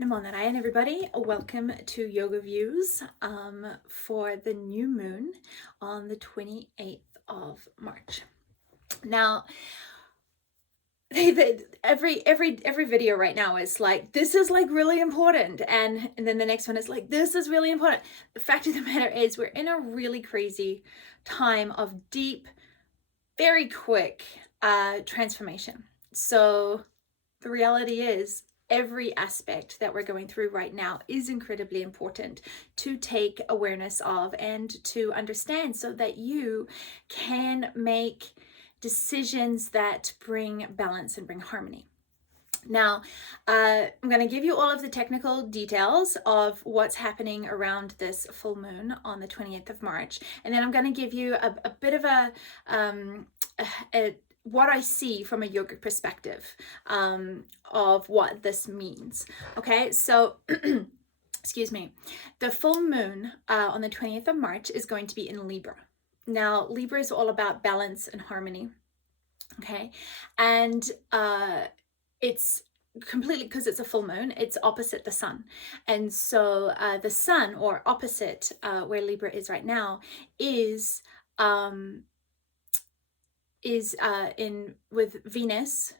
Namo Narayan, everybody. Welcome to Yoga Views for the new moon on the 28th of March. Now, every video right now is like, this is like really important, and then the next one is like, this is really important. The fact of the matter is, we're in a really crazy time of deep, very quick transformation. So the reality is, every aspect that we're going through right now is incredibly important to take awareness of and to understand, so that you can make decisions that bring balance and bring harmony. Now, I'm going to give you all of the technical details of what's happening around this full moon on the 28th of March. And then I'm going to give you a bit of what I see from a yogic perspective of what this means. Okay, so excuse me. The full moon on the 20th of March is going to be in Libra. Now, Libra is all about balance and harmony. Okay, and it's completely, because it's a full moon, it's opposite the sun. And so the sun, or opposite where Libra is right now, is in with Venus,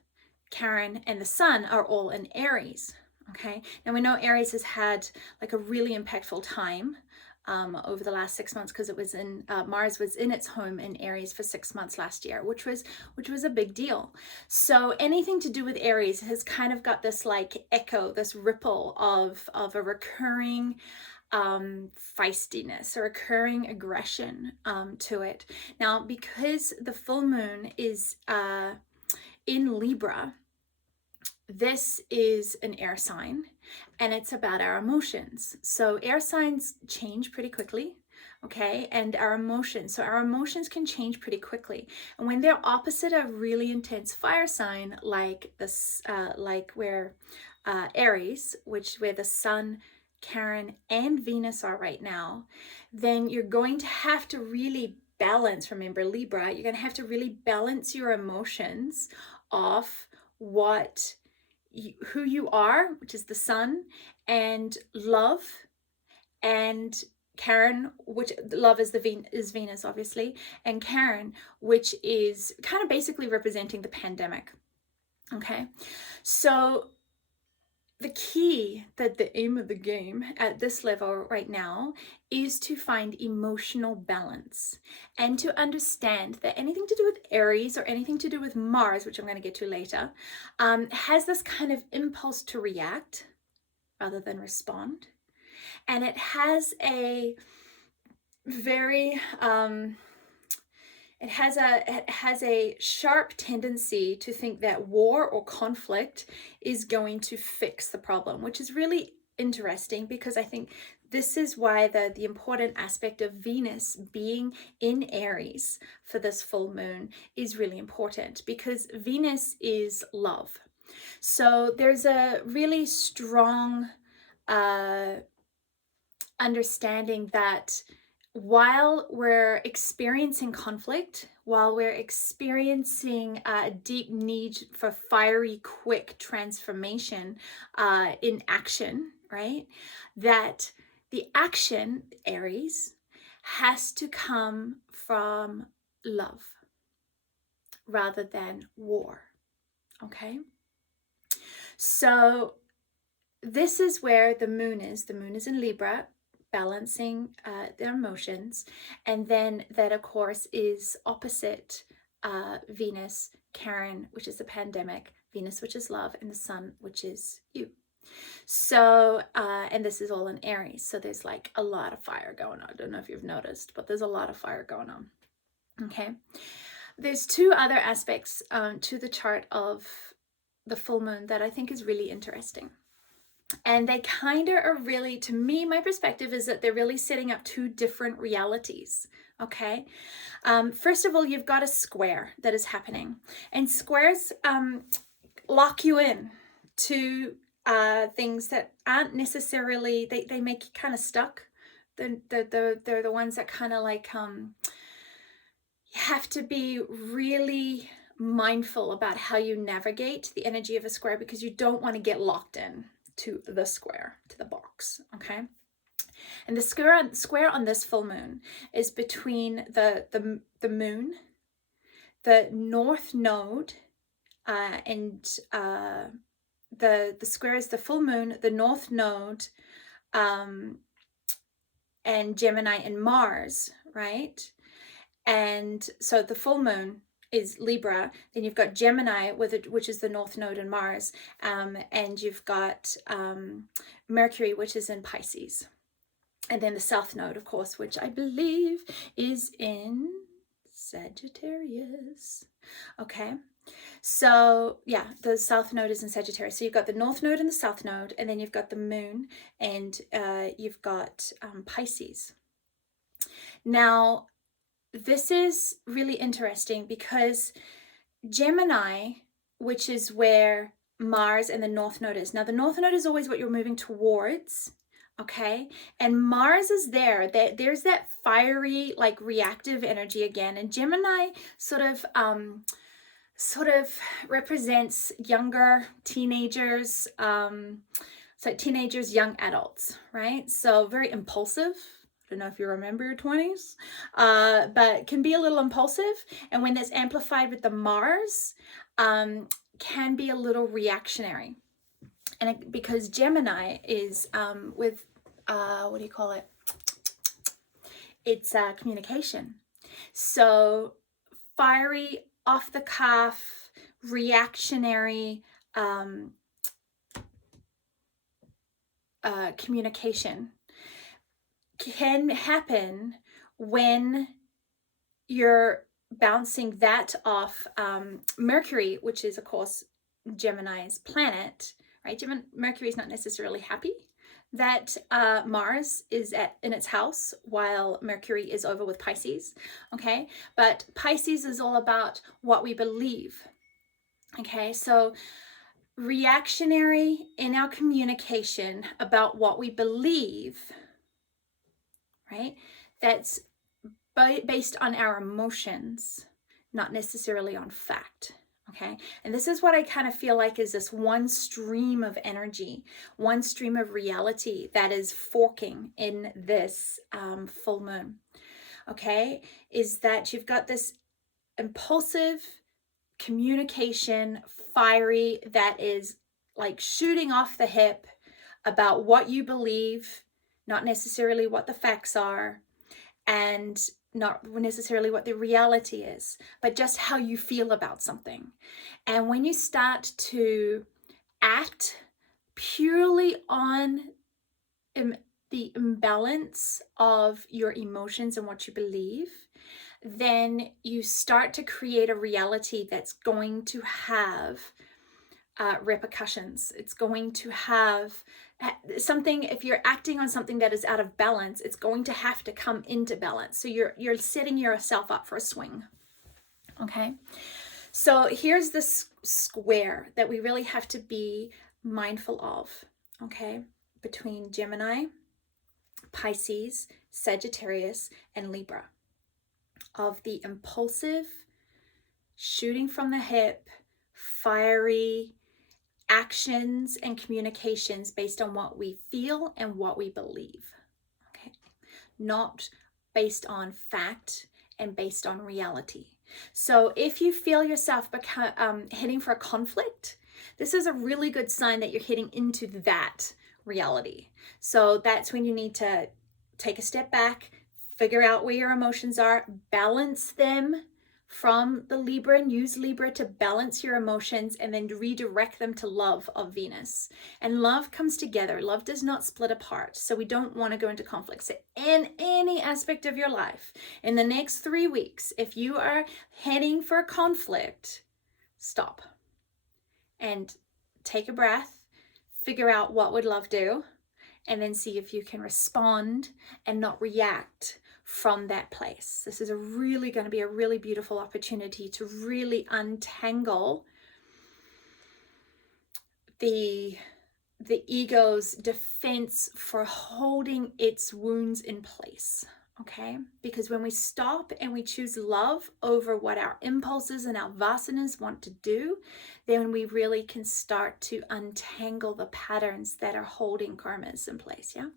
Chiron, and the sun are all in Aries. Okay, now we know Aries has had like a really impactful time over the last 6 months, because it was in Mars was in its home in Aries for 6 months last year, which was a big deal. So anything to do with Aries has kind of got this like echo, this ripple of a recurring feistiness or recurring aggression to it. Now, because the full moon is in Libra, this is an air sign, and it's about our emotions. So air signs change pretty quickly, okay? And our emotions can change pretty quickly. And when they're opposite a really intense fire sign like this, like where Aries, where the sun, Chiron, and Venus are right now, then you're going to have to really balance. Remember, Libra, you're going to have to really balance your emotions off who you are, which is the sun, and love, and Chiron, which love is is Venus, obviously, and Chiron, which is kind of basically representing the pandemic. Okay, so the key, that the aim of the game at this level right now, is to find emotional balance, and to understand that anything to do with Aries or anything to do with Mars, which I'm going to get to later, has this kind of impulse to react rather than respond. And it has a very it has a sharp tendency to think that war or conflict is going to fix the problem, which is really interesting, because I think this is why the important aspect of Venus being in Aries for this full moon is really important, because Venus is love. So there's a really strong understanding that while we're experiencing conflict, while we're experiencing a deep need for fiery, quick transformation in action, right? That the action, Aries, has to come from love rather than war, okay? So this is where the moon is. The moon is in Libra, balancing their emotions, and then that of course is opposite Venus, Chiron, which is the pandemic, Venus, which is love, and the sun, which is you. So and this is all in Aries, so there's like a lot of fire going on. I don't know if you've noticed, but there's a lot of fire going on. Okay, there's two other aspects to the chart of the full moon that I think is really interesting. And they kind of are really, to me, my perspective is that they're really setting up two different realities, okay? First of all, you've got a square that is happening. And squares lock you in to things that aren't necessarily, they make you kind of stuck. They're the ones that kind of like, you have to be really mindful about how you navigate the energy of a square, because you don't want to get locked in to the square, to the box, okay? And the square on this full moon is between the moon, the north node, and the square is the full moon, the north node, and Gemini and Mars, right? And so the full moon is Libra, then you've got Gemini which is the north node in Mars, and you've got Mercury, which is in Pisces, and then the south node, of course, which I believe is in Sagittarius. Okay, so yeah, the south node is in Sagittarius. So you've got the north node and the south node, and then you've got the moon, and you've got Pisces. Now, this is really interesting because Gemini, which is where Mars and the north node is. Now, the north node is always what you're moving towards, okay? And Mars is there. There's that fiery, like reactive energy again. And Gemini sort of represents younger teenagers, so teenagers, young adults, right? So very impulsive. I don't know if you remember your 20s, but can be a little impulsive. And when that's amplified with the Mars, can be a little reactionary. And because Gemini is with, what do you call it? It's communication. So fiery, off the cuff, reactionary communication can happen when you're bouncing that off Mercury, which is, of course, Gemini's planet, right? Mercury is not necessarily happy that Mars is in its house while Mercury is over with Pisces, okay? But Pisces is all about what we believe, okay? So reactionary in our communication about what we believe, right? That's based on our emotions, not necessarily on fact, okay? And this is what I kind of feel like is this one stream of energy, one stream of reality that is forking in this full moon, okay? Is that you've got this impulsive communication, fiery, that is like shooting off the hip about what you believe, not necessarily what the facts are, and not necessarily what the reality is, but just how you feel about something. And when you start to act purely on the imbalance of your emotions and what you believe, then you start to create a reality that's going to have repercussions. It's going to have something. If you're acting on something that is out of balance, it's going to have to come into balance. So you're setting yourself up for a swing. Okay, so here's this square that we really have to be mindful of, okay, between Gemini, Pisces, Sagittarius, and Libra, of the impulsive, shooting from the hip, fiery actions and communications based on what we feel and what we believe, okay? Not based on fact and based on reality. So if you feel yourself heading for a conflict, this is a really good sign that you're heading into that reality. So that's when you need to take a step back, figure out where your emotions are, balance them from the Libra, and use Libra to balance your emotions, and then redirect them to love of Venus. And love comes together. Love does not split apart. So we don't want to go into conflicts in any aspect of your life. In the next 3 weeks, if you are heading for a conflict, stop and take a breath, figure out what would love do, and then see if you can respond and not react from that place. This is going to be a really beautiful opportunity to really untangle the ego's defense for holding its wounds in place, okay? Because when we stop and we choose love over what our impulses and our vasanas want to do, then we really can start to untangle the patterns that are holding karmas in place, yeah?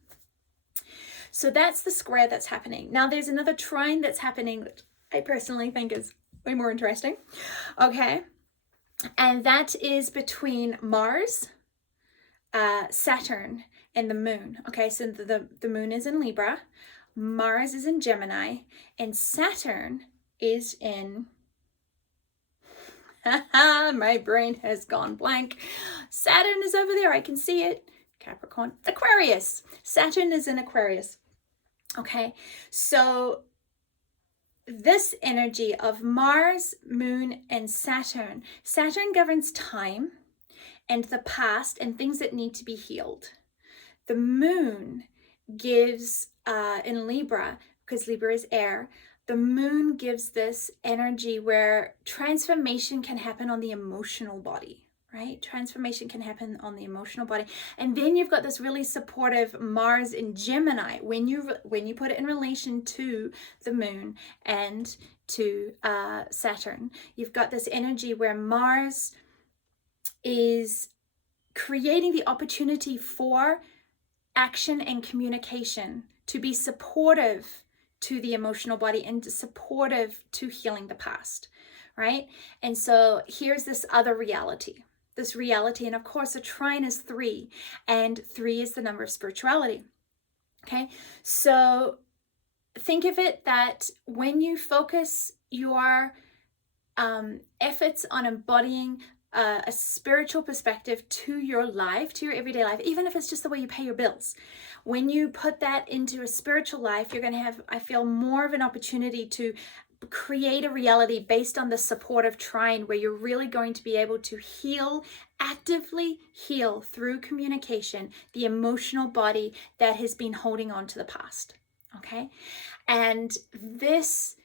So that's the square that's happening. Now there's another trine that's happening that I personally think is way more interesting, okay? And that is between Mars, Saturn, and the moon, okay? So the moon is in Libra, Mars is in Gemini, and Saturn is in, my brain has gone blank. Saturn is over there, I can see it. Capricorn, Aquarius. Saturn is in Aquarius, okay? So this energy of Mars, Moon, and Saturn. Saturn governs time and the past and things that need to be healed. The Moon gives, in Libra, because Libra is air, the moon gives this energy where transformation can happen on the emotional body, right? Transformation can happen on the emotional body. And then you've got this really supportive Mars in Gemini when you put it in relation to the moon and to Saturn. You've got this energy where Mars is creating the opportunity for action and communication to be supportive to the emotional body and supportive to healing the past, right? And so here's this other reality, and of course a trine is 3, and 3 is the number of spirituality, okay? So think of it that when you focus your efforts on embodying a spiritual perspective to your life, to your everyday life, even if it's just the way you pay your bills, when you put that into a spiritual life, you're going to have, I feel, more of an opportunity to create a reality based on the supportive trine, where you're really going to be able to heal, actively heal through communication, the emotional body that has been holding on to the past, okay? And this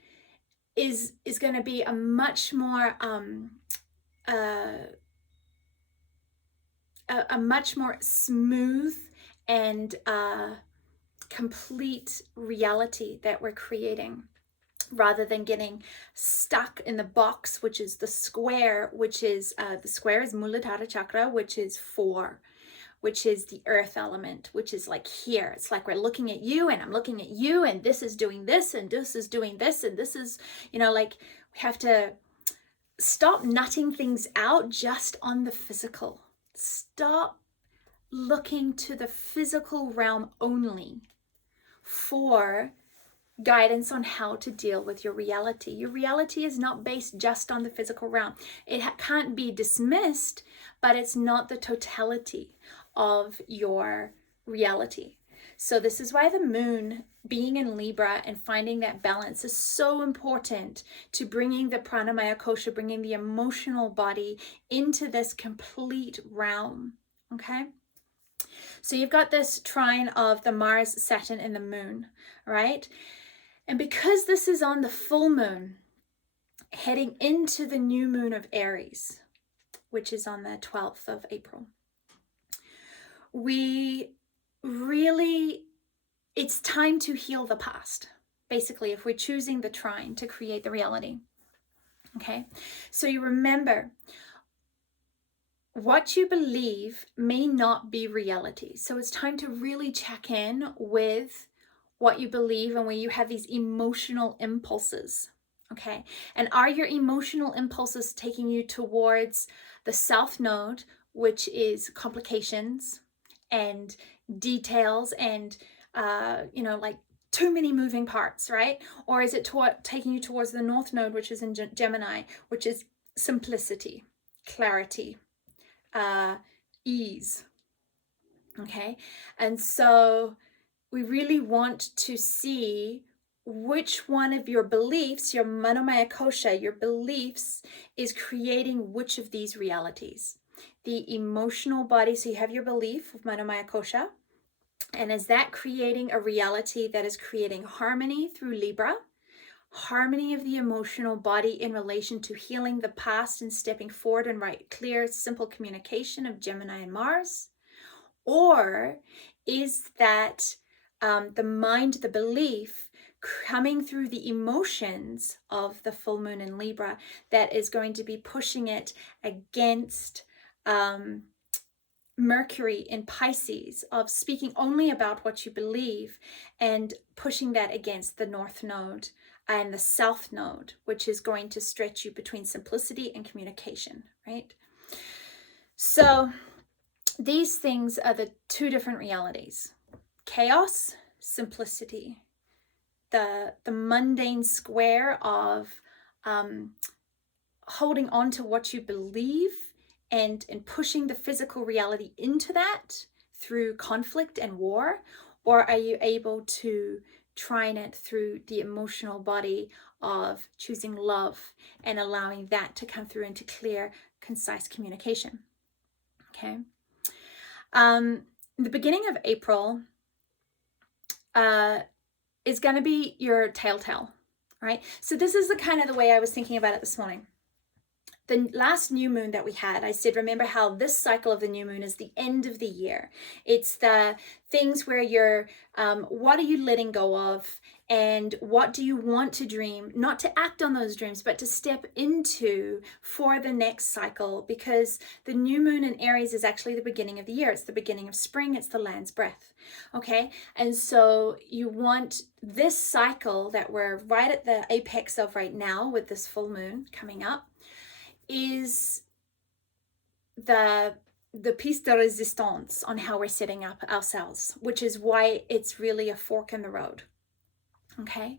is going to be a much more a much more smooth and complete reality that we're creating, rather than getting stuck in the box, which is the square, which is the square is Muladhara chakra, which is 4, which is the earth element, which is like here. It's like we're looking at you and I'm looking at you, and this is doing this and this is doing this, and this is, you know, like we have to stop nutting things out just on the physical. Stop looking to the physical realm only for guidance on how to deal with your reality. Your reality is not based just on the physical realm. It can't be dismissed, but it's not the totality of your reality. So this is why the moon being in Libra and finding that balance is so important to bringing the pranamaya kosha, bringing the emotional body into this complete realm, okay? So you've got this trine of the Mars, Saturn, and the moon, right? And because this is on the full moon, heading into the new moon of Aries, which is on the 12th of April, it's time to heal the past, basically, if we're choosing the trine to create the reality, okay? So you remember, what you believe may not be reality. So it's time to really check in with what you believe and where you have these emotional impulses, okay? And are your emotional impulses taking you towards the South Node, which is complications and details and, like too many moving parts, right? Or is it taking you towards the North Node, which is in Gemini, which is simplicity, clarity, ease, okay? And so we really want to see which one of your beliefs, your manomaya kosha, your beliefs, is creating which of these realities. The emotional body, so you have your belief of manomaya kosha, and is that creating a reality that is creating harmony through Libra, harmony of the emotional body in relation to healing the past and stepping forward and right, clear, simple communication of Gemini and Mars? Or is that the mind, the belief, coming through the emotions of the full moon in Libra that is going to be pushing it against Mercury in Pisces, of speaking only about what you believe and pushing that against the North Node and the South Node, which is going to stretch you between simplicity and communication, right? So these things are the two different realities: chaos, simplicity, the mundane square of holding on to what you believe and pushing the physical reality into that through conflict and war? Or are you able to trine it through the emotional body of choosing love and allowing that to come through into clear, concise communication? Okay. The beginning of April is going to be your telltale, right? So this is the kind of the way I was thinking about it this morning. The last new moon that we had, I said, remember how this cycle of the new moon is the end of the year. It's the things where you're, what are you letting go of? And what do you want to dream? Not to act on those dreams, but to step into for the next cycle, because the new moon in Aries is actually the beginning of the year. It's the beginning of spring. It's the land's breath. Okay. And so you want this cycle that we're right at the apex of right now with this full moon coming up is the piece de resistance on how we're setting up ourselves, which is why it's really a fork in the road. Okay.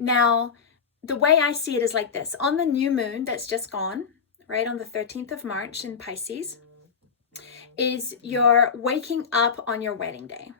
Now, the way I see it is like this. On the new moon that's just gone, right, on the 13th of March in Pisces, is you're waking up on your wedding day.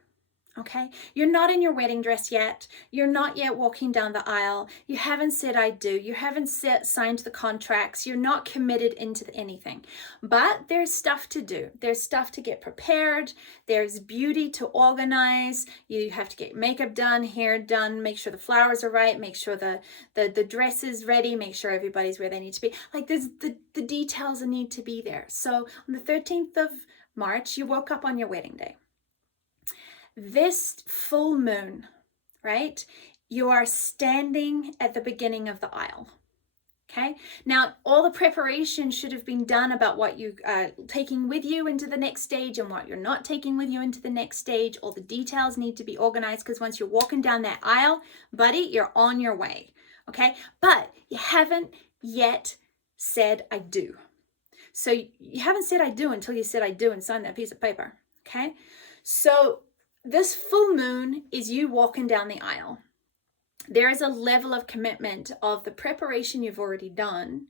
Okay, you're not in your wedding dress yet. You're not yet walking down the aisle. You haven't said I do. You haven't signed the contracts. You're not committed into anything. But there's stuff to do. There's stuff to get prepared. There's beauty to organize. You have to get makeup done, hair done, make sure the flowers are right, make sure the dress is ready, make sure everybody's where they need to be. Like there's the details that need to be there. So on the 13th of March, you woke up on your wedding day. This full moon, right? You are standing at the beginning of the aisle. Okay. Now, all the preparation should have been done about what you are taking with you into the next stage and what you're not taking with you into the next stage. All the details need to be organized, because once you're walking down that aisle, buddy, you're on your way. Okay. But you haven't yet said I do. So you haven't said I do until you said I do and signed that piece of paper. Okay. So this full moon is you walking down the aisle. There is a level of commitment of the preparation you've already done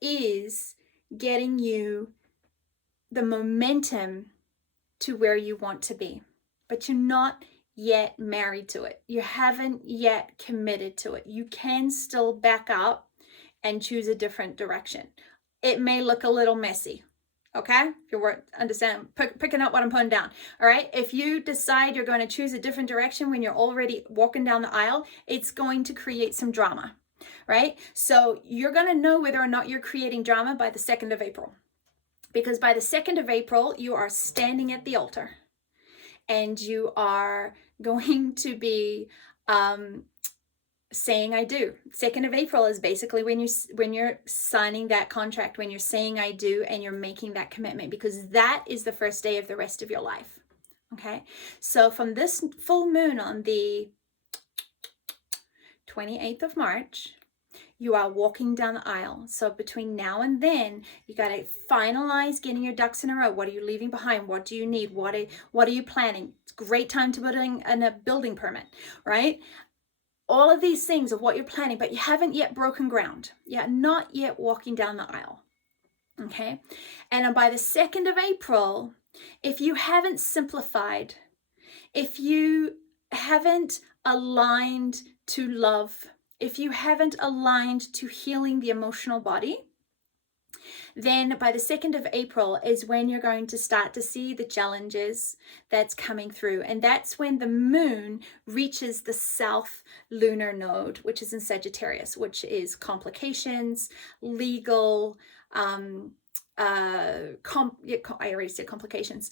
is getting you the momentum to where you want to be, but you're not yet married to it. You haven't yet committed to it. You can still back up and choose a different direction. It may look a little messy. Okay, if you're picking up what I'm putting down. All right, if you decide you're going to choose a different direction when you're already walking down the aisle, it's going to create some drama, right? So you're going to know whether or not you're creating drama by the 2nd of April. Because by the 2nd of April, you are standing at the altar and you are going to be saying I do. 2nd of April is basically when you're signing that contract, when you're saying I do and you're making that commitment, because that is the first day of the rest of your life. Okay. So from this full moon on the 28th of March, you are walking down the aisle. So between now and then, you got to finalize getting your ducks in a row. What are you leaving behind? What do you need? What are you planning? It's a great time to put in a building permit, right? All of these things of what you're planning, but you haven't yet broken ground. You're not yet walking down the aisle. Okay. And by the 2nd of April, if you haven't simplified, if you haven't aligned to love, if you haven't aligned to healing the emotional body, then by the 2nd of April is when you're going to start to see the challenges that's coming through. And that's when the moon reaches the south lunar node, which is in Sagittarius, which is complications, legal, I already said complications,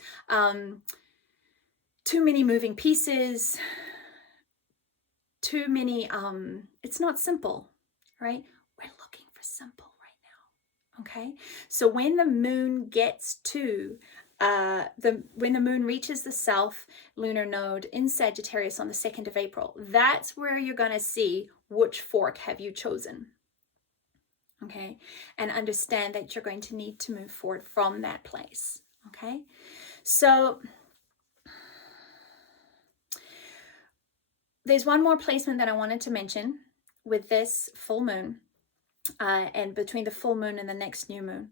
too many moving pieces, too many, it's not simple, right? We're looking for simple right now, okay? So when the moon gets to, when the moon reaches the south lunar node in Sagittarius on the 2nd of April, that's where you're going to see which fork have you chosen, okay? And understand that you're going to need to move forward from that place, okay? So there's one more placement that I wanted to mention with this full moon, and between the full moon and the next new moon,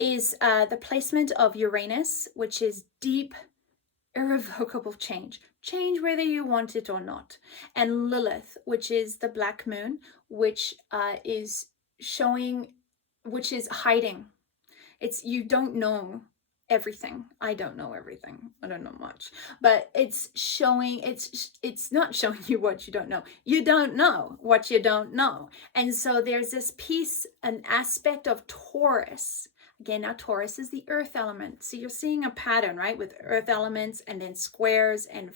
is the placement of Uranus, which is deep, irrevocable change. Change whether you want it or not. And Lilith, which is the black moon, which is showing, which is hiding. It's, you don't know everything. I don't know everything. I don't know much, but it's showing, it's not showing you what you don't know. You don't know what you don't know. And so there's this piece, an aspect of Taurus. Again, now Taurus is the earth element. So you're seeing a pattern, right? With earth elements and then squares and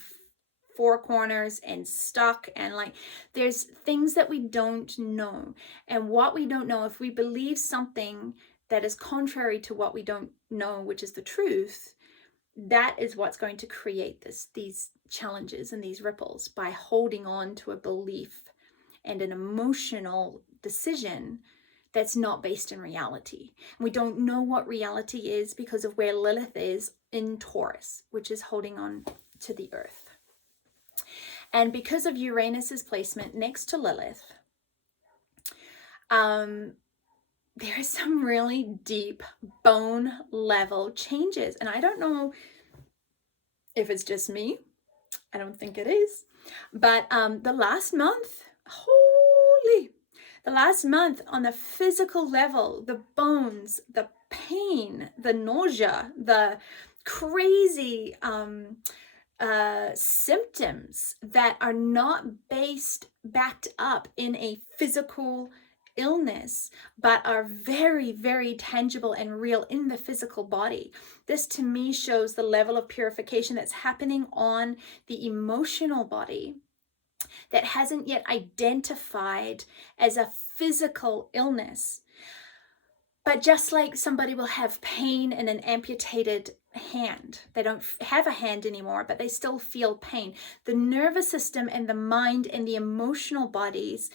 four corners and stuck, and like there's things that we don't know. And what we don't know, if we believe something that is contrary to what we don't know, which is the truth, that is what's going to create these challenges and these ripples, by holding on to a belief and an emotional decision that's not based in reality. And we don't know what reality is because of where Lilith is in Taurus, which is holding on to the earth. And because of Uranus's placement next to Lilith, there are some really deep bone level changes. And I don't know if it's just me. I don't think it is. But the last month, the last month on the physical level, the bones, the pain, the nausea, the crazy symptoms that are not backed up in a physical illness, but are very, very tangible and real in the physical body. This to me shows the level of purification that's happening on the emotional body that hasn't yet identified as a physical illness. But just like somebody will have pain in an amputated hand, they don't have a hand anymore, but they still feel pain. The nervous system and the mind and the emotional bodies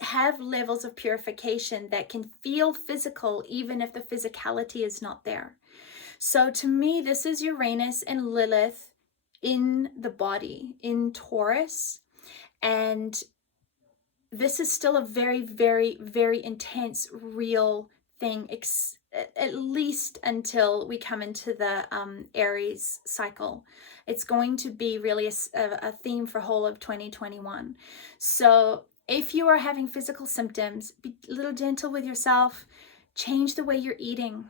have levels of purification that can feel physical, even if the physicality is not there. So to me, this is Uranus and Lilith in the body, in Taurus. And this is still a very, very, very intense, real thing, at least until we come into the Aries cycle. It's going to be really a theme for whole of 2021. So if you are having physical symptoms, be a little gentle with yourself. Change the way you're eating.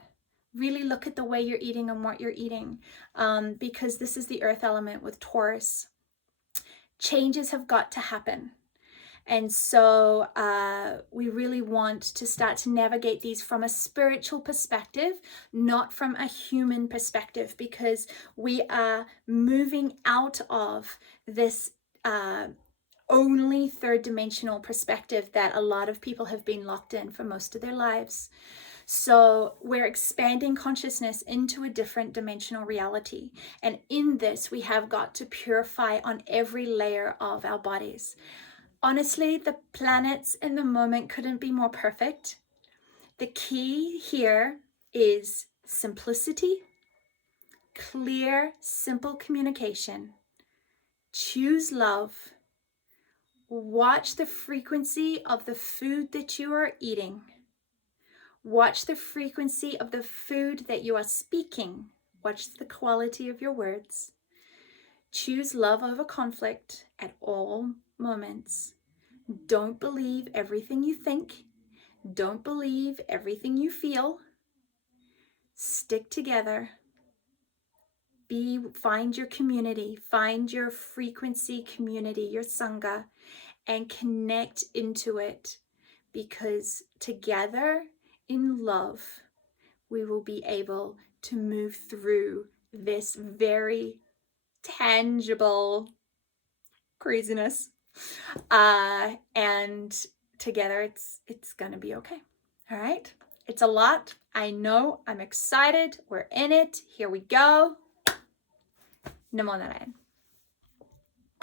Really look at the way you're eating and what you're eating, because this is the earth element with Taurus. Changes have got to happen. And so we really want to start to navigate these from a spiritual perspective, not from a human perspective, because we are moving out of this only third dimensional perspective that a lot of people have been locked in for most of their lives. So we're expanding consciousness into a different dimensional reality. And in this, we have got to purify on every layer of our bodies. Honestly, the planets in the moment couldn't be more perfect. The key here is simplicity, clear, simple communication. Choose love. Watch the frequency of the food that you are eating. Watch the frequency of the food that you are speaking. Watch the quality of your words. Choose love over conflict at all moments. Don't believe everything you think. Don't believe everything you feel. Stick together. Find your community. Find your frequency community, your Sangha, and connect into it. Because together in love, we will be able to move through this very tangible craziness. And together it's gonna be okay. All right. It's a lot. I know. I'm excited. We're in it. Here we go. Namo Narayan.